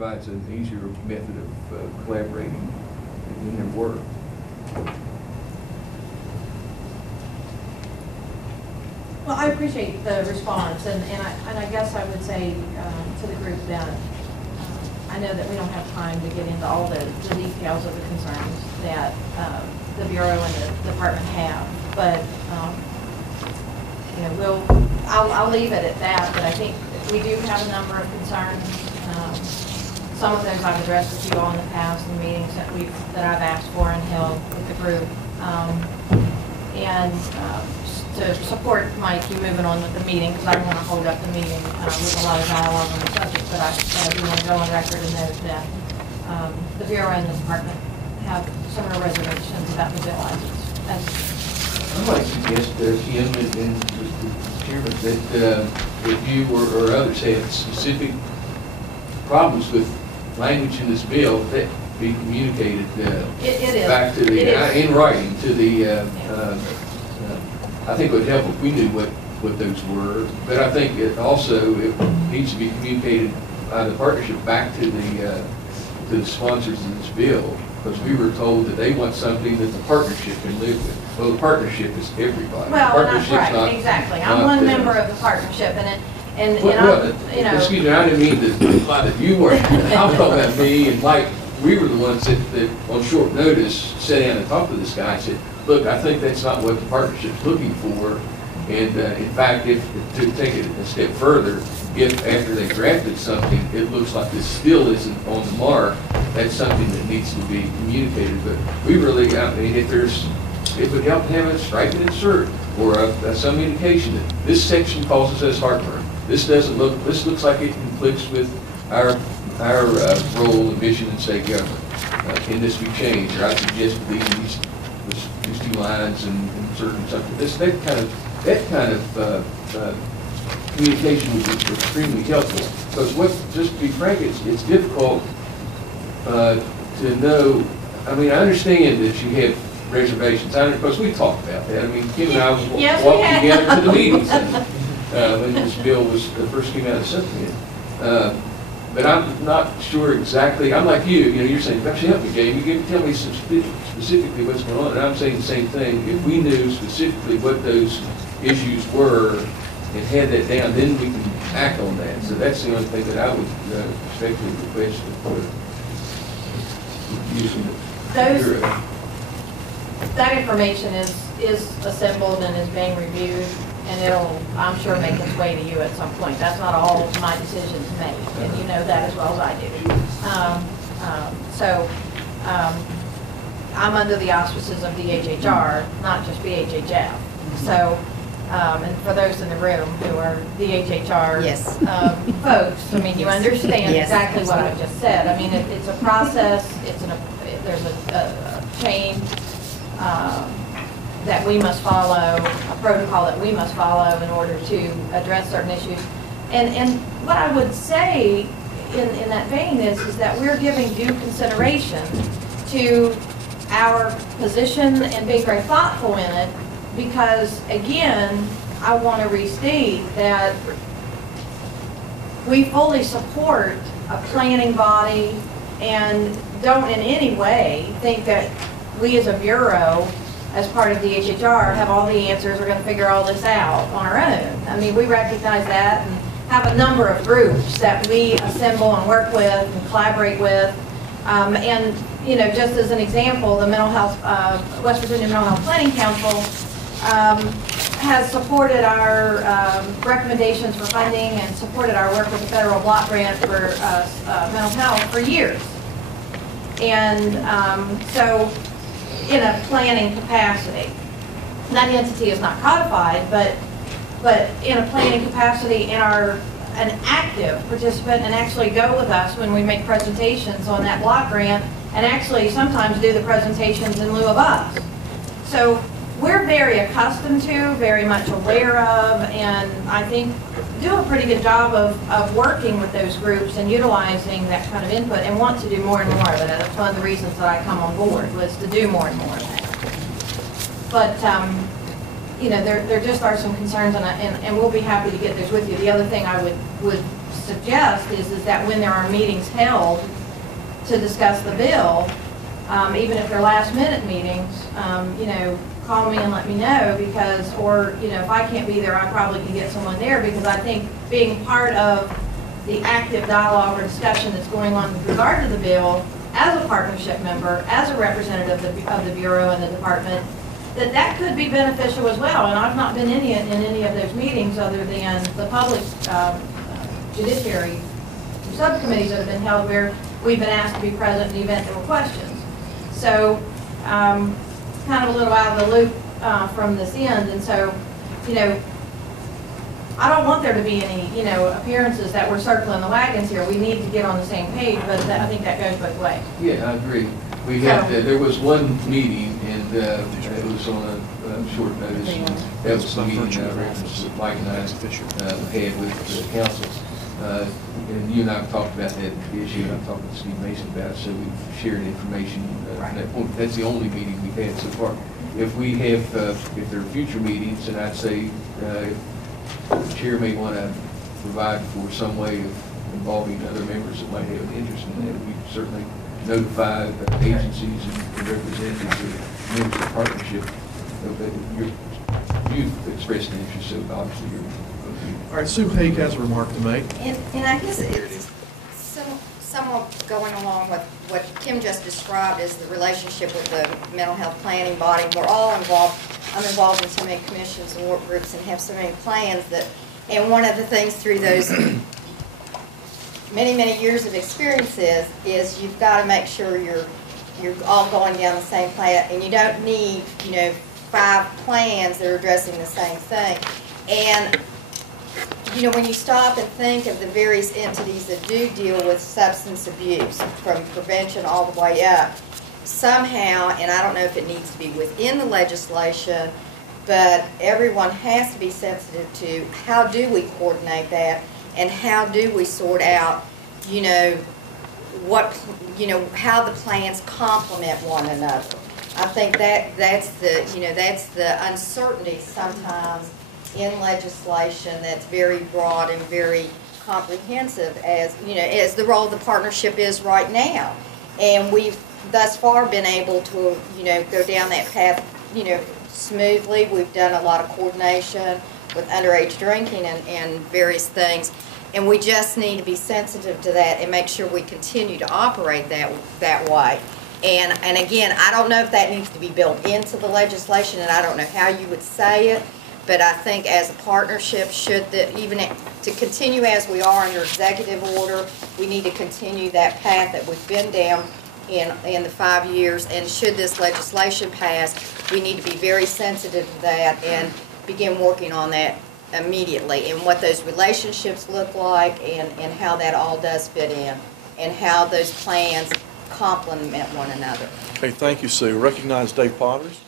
provides an easier method of collaborating in their work. Well, I appreciate the response, and I guess I would say to the group that I know that we don't have time to get into all the details of the concerns that the Bureau and the department have, but you know, I'll leave it at that. But I think we do have a number of concerns. Some of those I've addressed with you all in the past in meetings that I've asked for and held with the group. To support Mike, you moving on with the meeting, because I don't want to hold up the meeting with a lot of dialogue on the subject, but I do want to go on record and note that the Bureau and the department have similar reservations about the bill I might suggest, Kim and the Chairman, that if you or others have specific problems with language in this bill, that be communicated back to the, in writing to the, I think it would help if we knew what those were, but I think it also needs to be communicated by the partnership back to the sponsors of this bill, because we were told that they want something that the partnership can live with. Well, the partnership is everybody. Well, right, exactly. I'm one member of the partnership, and you know. Excuse me, I didn't mean to imply that you were. I'm talking about me and Mike. We were the ones that on short notice sat down and talked to this guy and said, look, I think that's not what the partnership's looking for. And in fact, if to take it a step further, if after they drafted something, it looks like this still isn't on the mark, that's something that needs to be communicated. But we really, I mean, it would help to have a striking insert or some indication that this section causes us heartburn. This looks like it conflicts with our role and mission in state government. Can this be changed? Or I suggest these two lines and certain something. That kind of communication would be extremely helpful. Because just to be frank, it's difficult to know. I mean, I understand that you have reservations. Because we talked about that. I mean, Kim and I walked together to the meetings when this bill was first came out of the subcommittee. But I'm not sure exactly. I'm like you. You know, you're saying, "Actually, help me, Jamie. You tell me specifically what's going on." And I'm saying the same thing. If we knew specifically what those issues were and had that down, then we can act on that. So that's the only thing that I would respectfully request for using the that information is assembled and is being reviewed, and it'll, I'm sure, make its way to you at some point. That's not all my decisions made, and you know that as well as I do. I'm under the auspices of DHHR, not just BHHF. So, and for those in the room who are DHHR folks, I mean, you understand exactly what I just said. I mean, it's a process. There's a chain that we must follow, a protocol that we must follow in order to address certain issues. And what I would say in that vein is that we're giving due consideration to our position and being very thoughtful in it, because again, I want to restate that we fully support a planning body and don't in any way think that we as a bureau, as part of DHHR, have all the answers. We're going to figure all this out on our own. I mean, we recognize that and have a number of groups that we assemble and work with and collaborate with. And, you know, just as an example, the Mental Health, West Virginia Mental Health Planning Council has supported our recommendations for funding and supported our work with the federal block grant for mental health for years. And so, in a planning capacity, that entity is not codified, but in a planning capacity, an active participant, and actually go with us when we make presentations on that block grant, and actually sometimes do the presentations in lieu of us. So we're very accustomed to, very much aware of, and I think do a pretty good job of working with those groups and utilizing that kind of input, and want to do more and more of it. That's one of the reasons that I come on board, was to do more and more of that. But you know, there just are some concerns, and we'll be happy to get those with you. The other thing I would suggest is that when there are meetings held to discuss the bill, even if they're last minute meetings, you know, call me and let me know because, or, you know, if I can't be there, I probably can get someone there because I think being part of the active dialogue or discussion that's going on with regard to the bill as a partnership member, as a representative of the Bureau and the department, that could be beneficial as well. And I've not been in any of those meetings other than the public judiciary subcommittees that have been held where we've been asked to be present in the event there were questions. So kind of a little out of the loop from this end. And so, you know, I don't want there to be any, you know, appearances that we're circling the wagons here. We need to get on the same page, but I think that goes both ways. Yeah, I agree. We had, there was one meeting, and it was on a short notice. And that was the meeting that Mike and I had with the council. And you and I have talked about that issue, and I've talked with Steve Mason about it, so we've shared information at that point. That's the only meeting we've had so far. If we have, if there are future meetings, and I'd say the chair may want to provide for some way of involving other members that might have an interest in that, we certainly notify agencies and representatives of members of the partnership. You've expressed an interest, so obviously you're. All right, Sue Haig has a remark to make. And I guess it's somewhat going along with what Kim just described as the relationship with the mental health planning body. We're all involved. I'm involved in so many commissions and work groups and have so many plans that, and one of the things through those many years of experience is you've got to make sure you're all going down the same plan, and you don't need, you know, 5 plans that are addressing the same thing. And you know, when you stop and think of the various entities that do deal with substance abuse, from prevention all the way up, somehow, and I don't know if it needs to be within the legislation, but everyone has to be sensitive to how do we coordinate that and how do we sort out, you know, what, you know, how the plans complement one another. I think that's the, you know, that's the uncertainty sometimes in legislation that's very broad and very comprehensive, as you know, as the role of the partnership is right now. And we've thus far been able to, you know, go down that path, you know, smoothly. We've done a lot of coordination with underage drinking and various things, and we just need to be sensitive to that and make sure we continue to operate that way. And again, I don't know if that needs to be built into the legislation, and I don't know how you would say it. But I think as a partnership, even to continue as we are under executive order, we need to continue that path that we've been down in the 5 years. And should this legislation pass, we need to be very sensitive to that and begin working on that immediately, and what those relationships look like and how that all does fit in and how those plans complement one another. Okay, thank you, Sue. Recognize Dave Potters.